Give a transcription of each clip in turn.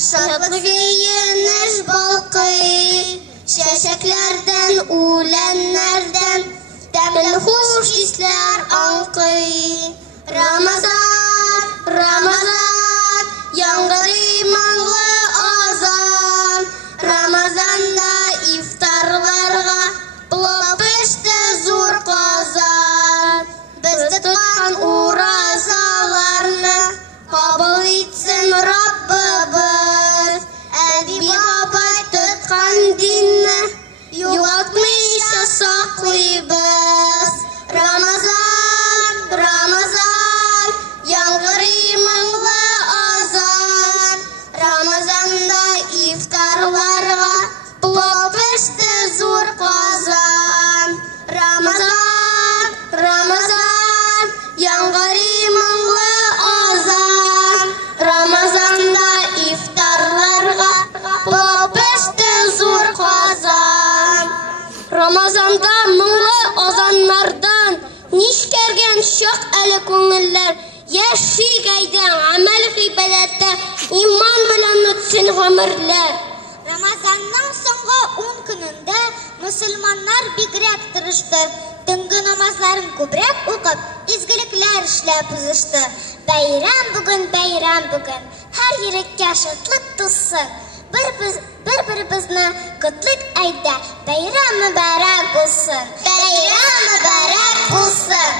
Şadlık yeniş balkı, çiçeklerden, ulenlerden, demli hoş hisler ankı. Ramazan, Ramazan, yağmur imanlı azan. Ramazanda iftarlarga bulab pişti zor kazan. Bizde tutkan urazalarını kabul etsin Rabbimiz. Edip abay tutkan dinni yo'qotmaysa saqlaymiz. Ramazan, Ramazan, yağmur imanlı azan. Ramazanda iftarlarga bulab pişti zor kazan. Ramazan, Ramazan, yağmur imanlı azan. Ramazanda iftarlarga bulab pişti zor kazan. Ramazanda mыңлы azanlardan nişkergen şak eli көңелләр. Яши гайдан амал гыйбадәттә иман белән үтсен гомерләр. Рамазанның соңгы 10 көнендә мөселманнар бигрәк тырышты. Төнге намазларын күбрәк укып, изгелекләр эшләп узышты. Бәйрәм бүген, һәр йөрәккә шатлык туссын. Бер-беребезне котлык әйтә, бәйрәм мөбарәк булсын. Бәйрәм мөбарәк булсын.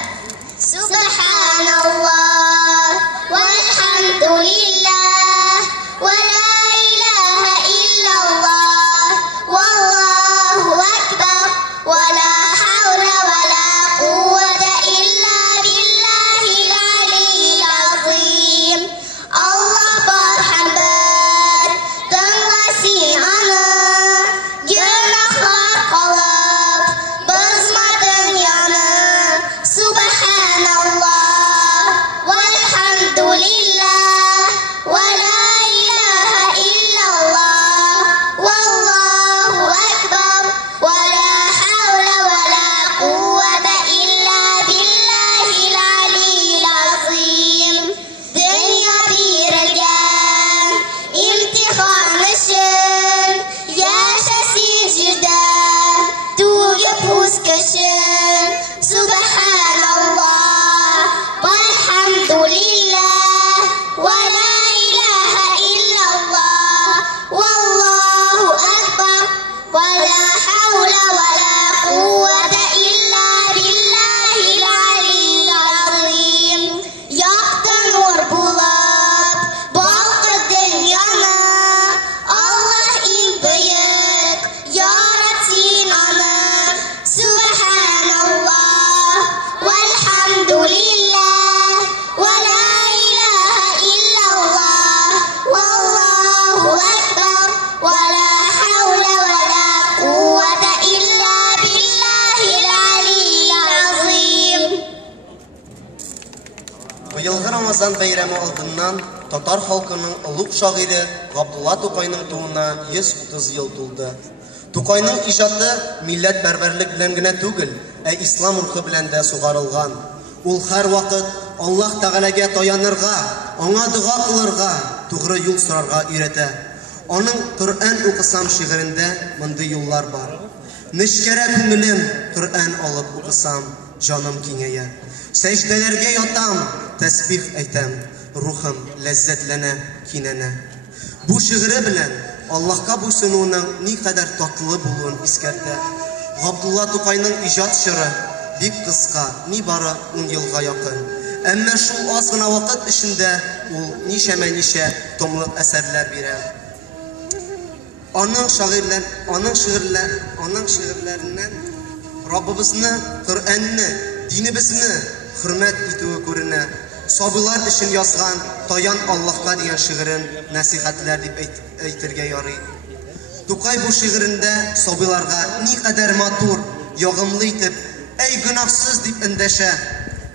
Subhanallah, walhamdulillah, wa la ilaha illallah, wallahu akbar, wa la hawla wa la quwwata illa billahil aliyyil azim. Allah barham bir, dönləsin anı, günahlar qalıb, bozma dünyanı. Subhanallah, walhamdulillah, wa la ilaha illallah, wallahu akbar, wa la hawla wa la quwwata illa billahil aliyyil azim. Dünya berilgan imtihon uchun, yashasin jirda tugib o'z kishin. Subhanallah, walhamdulillah, wa la ilaha illallah, wallahu akbar, wa la hawla wa la quwwata illa billahil aliyyil azim. Yaktı nur bulab, balqı dünyani, Allah en büyük yaratsin onu. Subhanallah, walhamdulillah, wa la ilaha illallah, wallahu akbar, wa la hawla wa la quwwata illa billahil aliyyil azim. Быелгы Рамазан бәйрәме алдыннан татар халкының улуг шагыйре Габдулла Тукайның тууына 130 ел тулды. Тукайның иҗаты милләт бәрбәрлек белән генә түгел, ислам рухы белән дә сугарылган. Ул һәр вакыт Аллаһ Тәгаләгә таянырга, аңа дуга кылырга, тугры юл сорарга өйрәтә. Аның Коръән укысам шигырендә мондый юллар бар. Нишкәрә күңелем Коръән алып укысам, җаным киңәя. Сәҗдәләргә ятам, тәсбих әйтәм, рухым ләззәтләнә, кинәнә. Бу шигыре белән Аллаһка буйсынуның никадәр татлы булуын искәртә. Габдулла Тукайның иҗат чоры бик кыска, нибары 10 елга якын. Әмма шул аз гына вакыт эчендә ул ничә томлык әсәрләр бирә. Аның шигырьләреннән Раббыбызны, Коръәнне, динебезне хөрмәт итүе күренә. Сабыйлар өчен язган Таян Аллаһка дигән шигырен насихатлар дип әйтергә ярый. Тукай бу шигырендә сабыйларга никадәр матур, ягымлы итеп, "Әй гөнаһсыз" дип эндәшә.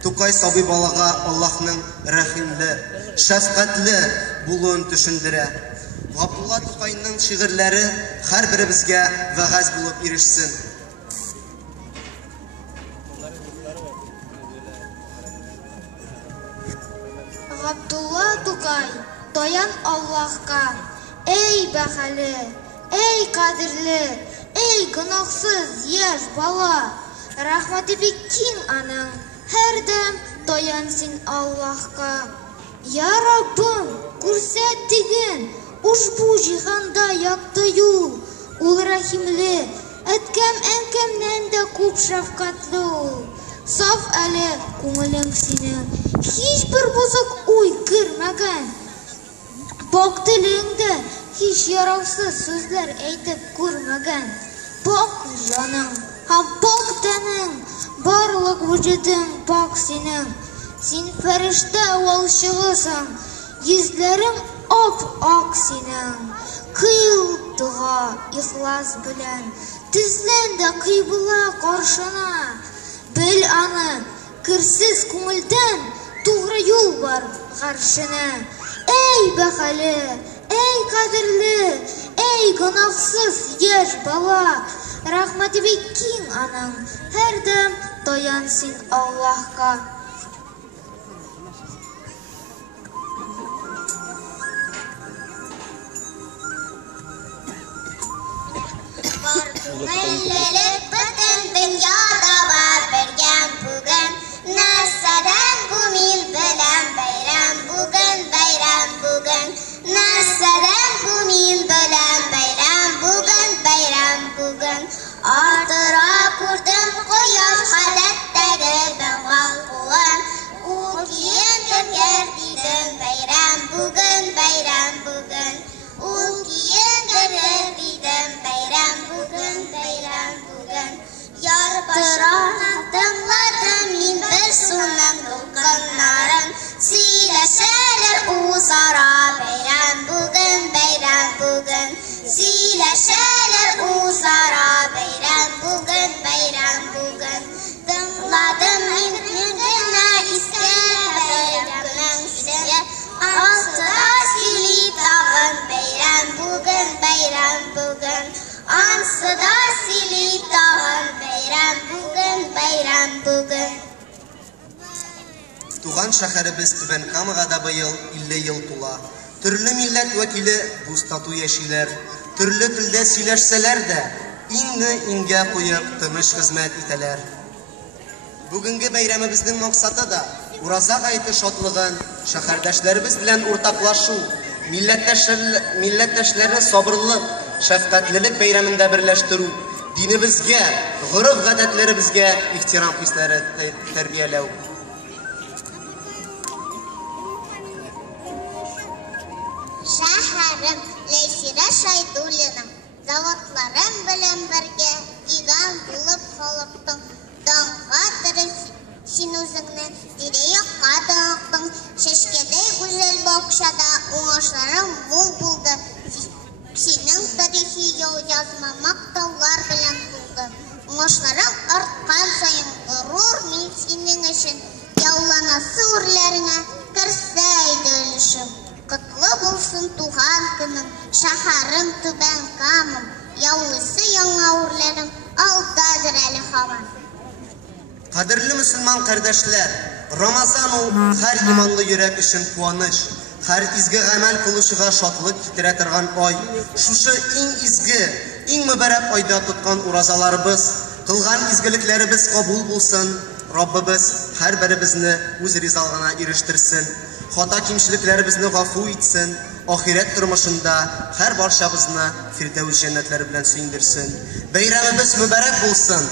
Тукай сабый балага Аллаһның рәхимле, шәфкатьле булуын төшендерә. Габдулла Тукайның шигырьләре һәрберебезгә вәгазь булып ирешсен. Габдулла Тукай, таян Аллаһка, ey бәхәле, ey кадерле, ey гөнаһсыз яшь бала. Рәхмәте бик киң аның, һәрдәм таян син Аллаһка. Я Раббым, күрсәт диген, ушбу җиһанда якты юл. Ул рәхимле, әткәм-әнкәмнән дә күп шәфкатьле ул. Саф әле күңелең синең, һичбер бозык уй кермәгән. Пак телеңдә һич яраусыз сүзләр әйтеп күрмәгән. Пак җаның һәм пак тәнең, барлык вөҗүдең пак синең. Син фәрештә валчыгысың, йөзләрең ап-ак синең. Кыйл дуга ихлас белән, тезлән дә кыйбла каршына. Бел аны, керсез күңелдән тугры юл бар гаршына. Эй бәхәле, эй кадерле, эй гөнаһсыз яшь бала. Рәхмәте бик киң аның, һәрдәм таян син Аллаһка. Күңеллелек бөтен дөньяда бар бергән бүген. Нәрсәдән бу мин беләм бәйрәм бүген, бәйрәм бүген. Нәрсәдән бу мин беләм бәйрәм бүген, бәйрәм бүген. Артыра күрдем кояш гадәттәге бәгъ куын. Ул киен кергән дидем бәйрәм бүген, бәйрәм бүген. Ул киен кергән дидем бәйрәм бүген, бәйрәм бүген. Яр башынан тыңладым мин бер суның дулкыннарын. Сөйләшәләр үзара бәйрәм бүген, бәйрәм бүген. Сөйләшәләр үзара бәйрәм бүген, бәйрәм бүген. Тыңладым мин генә искә бәйрәмнең сүзе. Ансыда сөйли тагын бәйрәм бүген, бәйрәм бүген. Ансыда сөйли тагын бәйрәм бүген, бәйрәм бүген. Туган шәһәребез Түбән Камага да быел 50 ел тула. Төрле милләт вәкиле дуст тату яшиләр. Төрле телдә сөйләшсәләр дә, иңне иңгә куеп тыныч хезмәт итәләр. Бүгенге бәйрәмебезнең максаты да Ураза гайты шатлыгын шәһәрдәшләребез белән уртаклашу, милләттәшләрне сабырлык, шәфкатьлелек бәйрәмендә берләштерү, динебезгә, гореф-гадәтләребезгә ихтирам хисләре тәрбияләү. Шәһәрем Ләйсирә Шайдуллина, заводларым белән бергә иган булып халыктың данга дөрес. Син үзеңне тирә-якка таңдың, шәшкәдәй гүзәл бакчада уңышларың мул булды. Синең тарихи язма мактаулар белән тулды. Уңышларың арткан саен горур мин синең өчен яуланасы үрләреңә керсә иде өлешем. Котлы булсын туган көнең, шәһәрем Түбән Камам, яулысы яңа үрләрем алдадыр әле һаман. Кадерле мөселман кардәшләр, Рамазан ул һәр иманлы йөрәк өчен куаныч, һәр изге гамәл кылучыга шатлык китерә торган ай. Шушы иң изге, иң мөбарәк айда тоткан уразаларыбыз, кылган изгелекләребез кабул булсын. Раббыбыз һәрберебезне үз ризалыгына ирештерсен. Хата кимчелекләребезне гафу итсен. Ахирет тормышында һәр барчабызны фирдәүс җәннәтләре белән сөендерсен. Бәйрәмебез мөбарәк булсын.